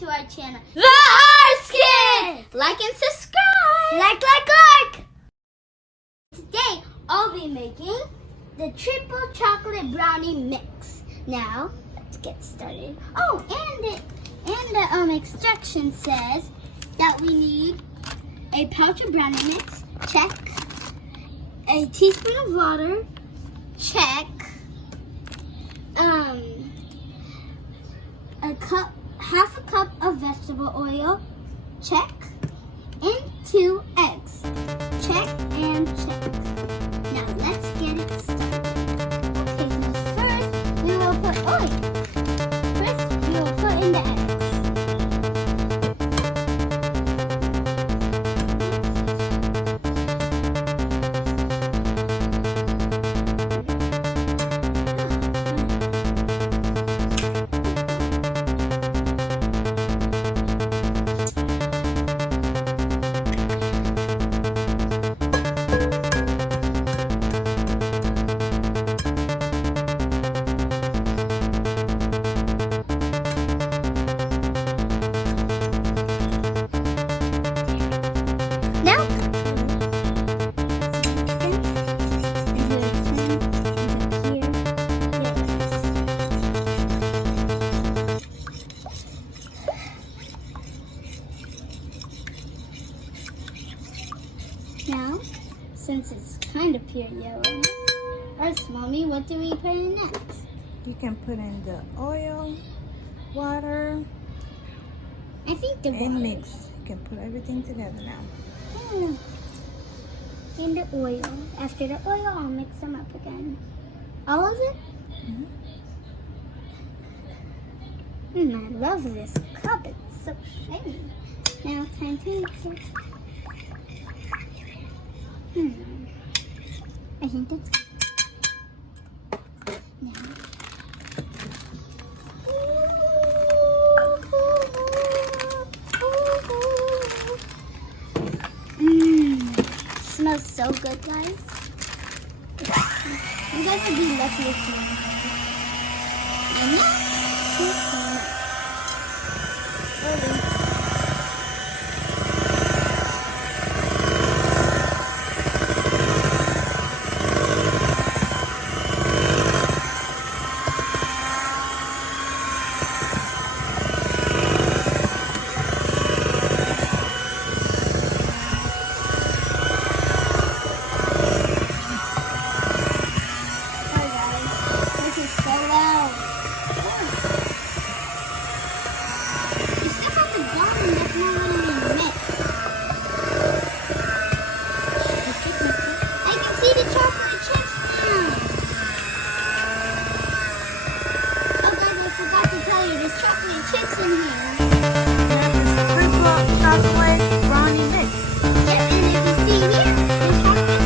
to our channel, The Art Skin! Like and subscribe! Like! Today, I'll be making the triple chocolate brownie mix. Now, let's get started. Oh, and the instruction says that we need a pouch of brownie mix, check. A teaspoon of water, check. Half a cup of vegetable oil, check. And 2 eggs, check and check. Now let's get it started. Okay, so first we will put oil. First we will put in the eggs. Now, since it's kind of pure yellow, Mommy, what do we put in next? You can put in the oil, water, I think the water. and mix. You can put everything together now. And the oil. After the oil, I'll mix them up again. All of it? I love this cup. It's so shiny. Now, time to mix it. I think that's good. Now. Smells so good, guys. You guys would be lucky to see it. And chips in here. Triple chocolate brownie mix. Yeah, and if you see here, there's chocolate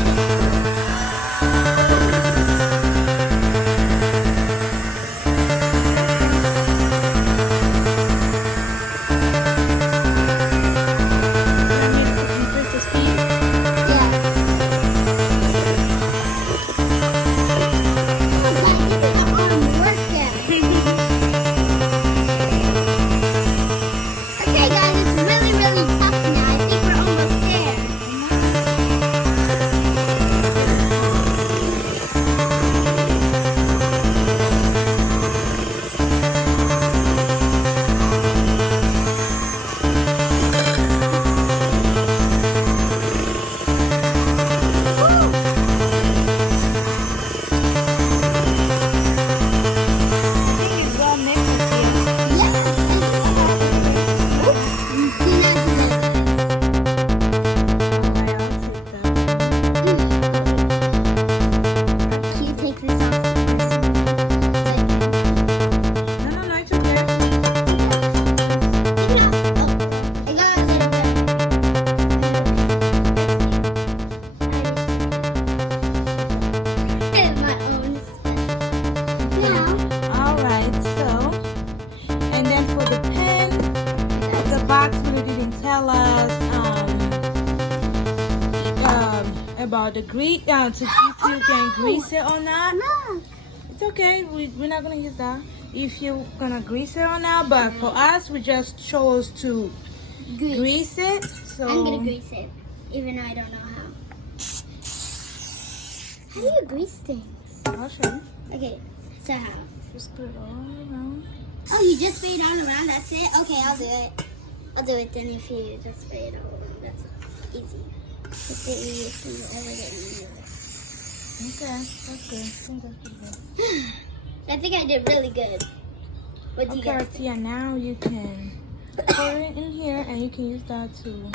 about the grease, to see if you can grease it or not. Look. It's okay. We're not gonna use that. if you're gonna grease it or not, but for us, we just chose to grease it. So I'm gonna grease it, even though I don't know how. How do you grease things? I'll show you. Okay, so how? Just put it all around. Oh, you just spray it all around, that's it? Okay, I'll do it. I'll do it then if you just spray it all around. That's easy. Just get you used to whatever that you use. Okay, that's good. I think that's pretty good. I think I did really good. What do you Okay, guys think? Tia, now you can pour it in here and you can use that to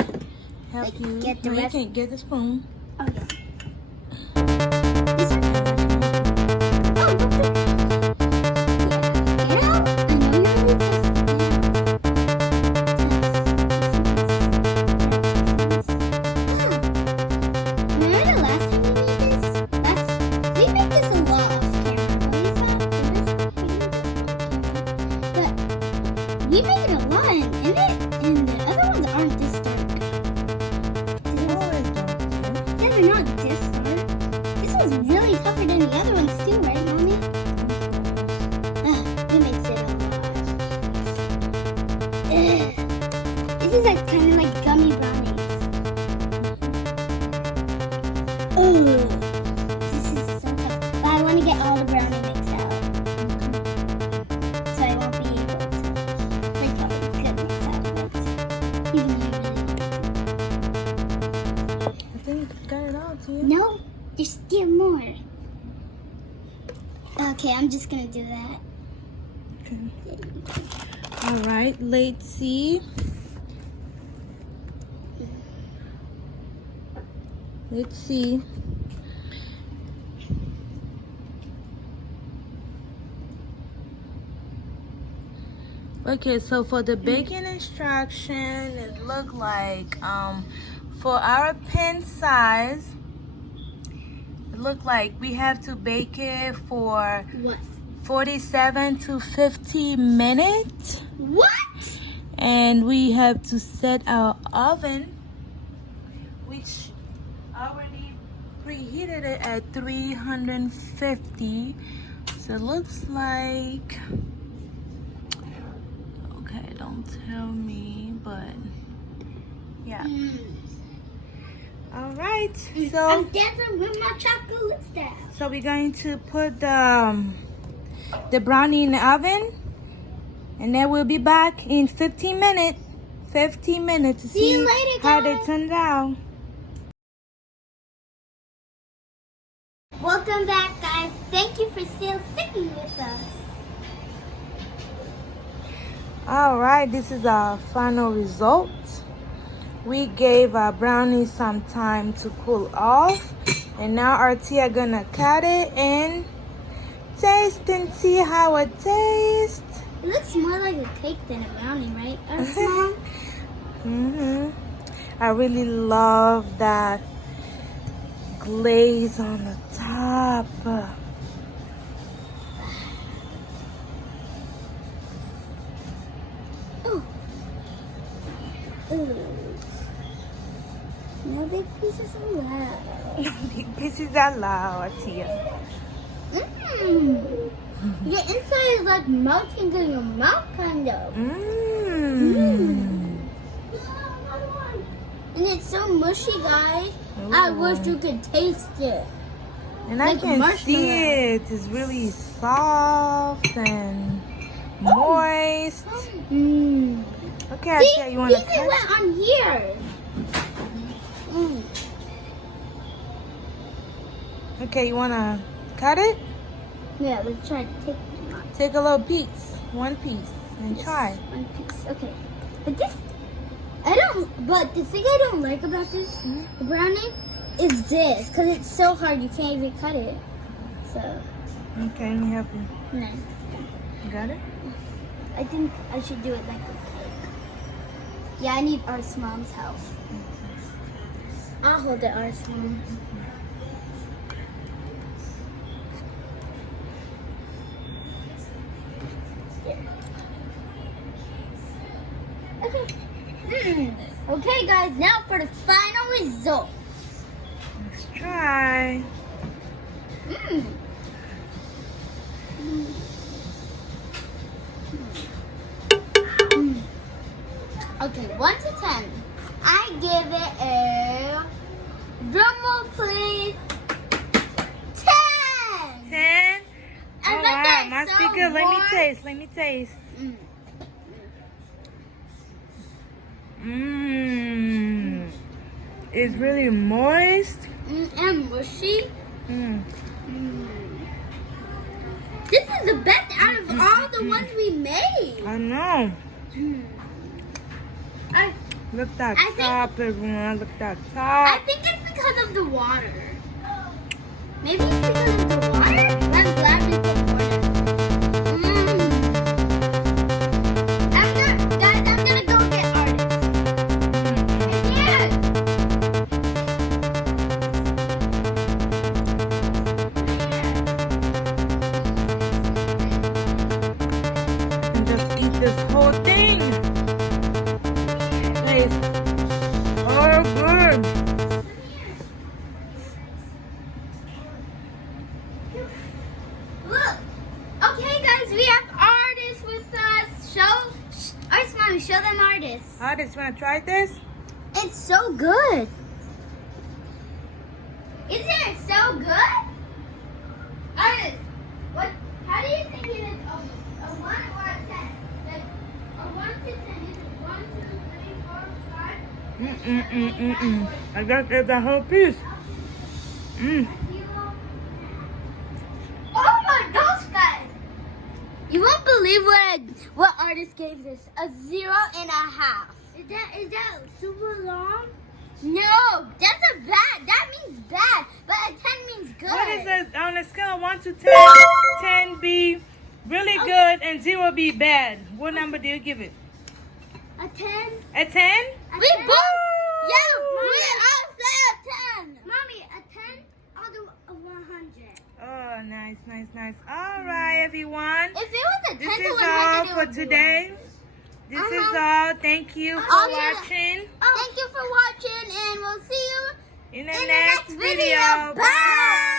help Like, you. get the No, you rest? can get the spoon. Okay. This one? Oh, look, look. Yeah. Get out. I know you're really Remember the last time we made this? We made this a lot off camera. But we made it a lot and the other ones aren't this dark. Yeah, they're not this dark. This one's really tougher than the other ones too, right, Mommy? We mixed it a lot. This is like kind of like gummy brownies. Ooh, this is so tough. But I want to get all the brownie mix out, so I won't be able to. Like, probably could mix out, but even though you really I think you got it all, Tia. No, there's still more. Okay, I'm just gonna do that. Okay. All right, let's see. Let's see. Okay, so for the baking instruction, it looked like for our pen size, it looked like we have to bake it for What? 47 to 50 minutes. What? And we have to set our oven, which already preheated it at 350. So it looks like, okay, don't tell me, but yeah. All right, so I'm dancing with my chocolate staff. so we're going to put the brownie in the oven, and then we'll be back in 15 minutes. 15 minutes to See you later, how they guys. turned out. Welcome back, guys. Thank you for still sticking with us. All right, this is our final result. We gave our brownie some time to cool off, and now our tea are gonna cut it and taste and see how it tastes. It looks more like a cake than a brownie, right? Mom? I really love that glaze on the top. Oh. Ooh. No big pieces allowed. Big pieces are loud, Tia. Mmm. The inside is like melting in your mouth, kind of. And it's so mushy, guys. I wish you could taste it. And I Like can marshmallow. see it. It's really soft and moist. Mmm. Okay, See, Tia, you want to these cut? went on here. Mm. Okay, you want to cut it? Yeah, let's try to take Take a little piece, one piece, and try. one piece. Okay. But this, but the thing I don't like about this brownie is this, because it's so hard, you can't even cut it. So, Okay, let me help you. no. You got it? I think I should do it like a cake. Yeah, I need Art's mom's help. I'll hold it, Art's mom. Okay. Okay, guys, now for the final result. Let's try. Okay, 1 to 10. I give it a drumroll, please. 10. 10. I Oh like wow, that must it's be so good. Let me warm. taste. Let me taste. Mmm. It's really moist. And mushy. Mm. This is the best out of all the ones we made. I know. I Look that I think- top, everyone. Look that I top. think it's because of the water. Maybe it's because of the water? I'm glad we put water. Guys, I'm gonna go get artists. Yeah. And just eat this whole thing. Tastes so good. Look. Okay, guys, we have artists with us. Artist Mommy, show them artists. Artists, wanna try this? It's so good. Isn't it so good? Artist, how do you think it is? A 1 or a 10? Like, a 1 to 10, is it 1, 2, 3, 4, 5? I just ate the whole piece. Oh my gosh, guys! You won't believe what artist gave this. A 0.5. Is that super long? No, that's a bad. That means bad. But a 10 means good. What is it on a scale of 1 to 10? 10 be really good and 0 be bad. What number do you give it? A 10? A 10? We both. Yeah, we all say a 10. Mommy, a 10? I'll do a 100. Oh, nice, nice, nice. All right, everyone. If it was a 10 This to is 100, all it for would be today. This is all. Thank you for All watching. Thank you for watching, and we'll see you In the next video. Bye.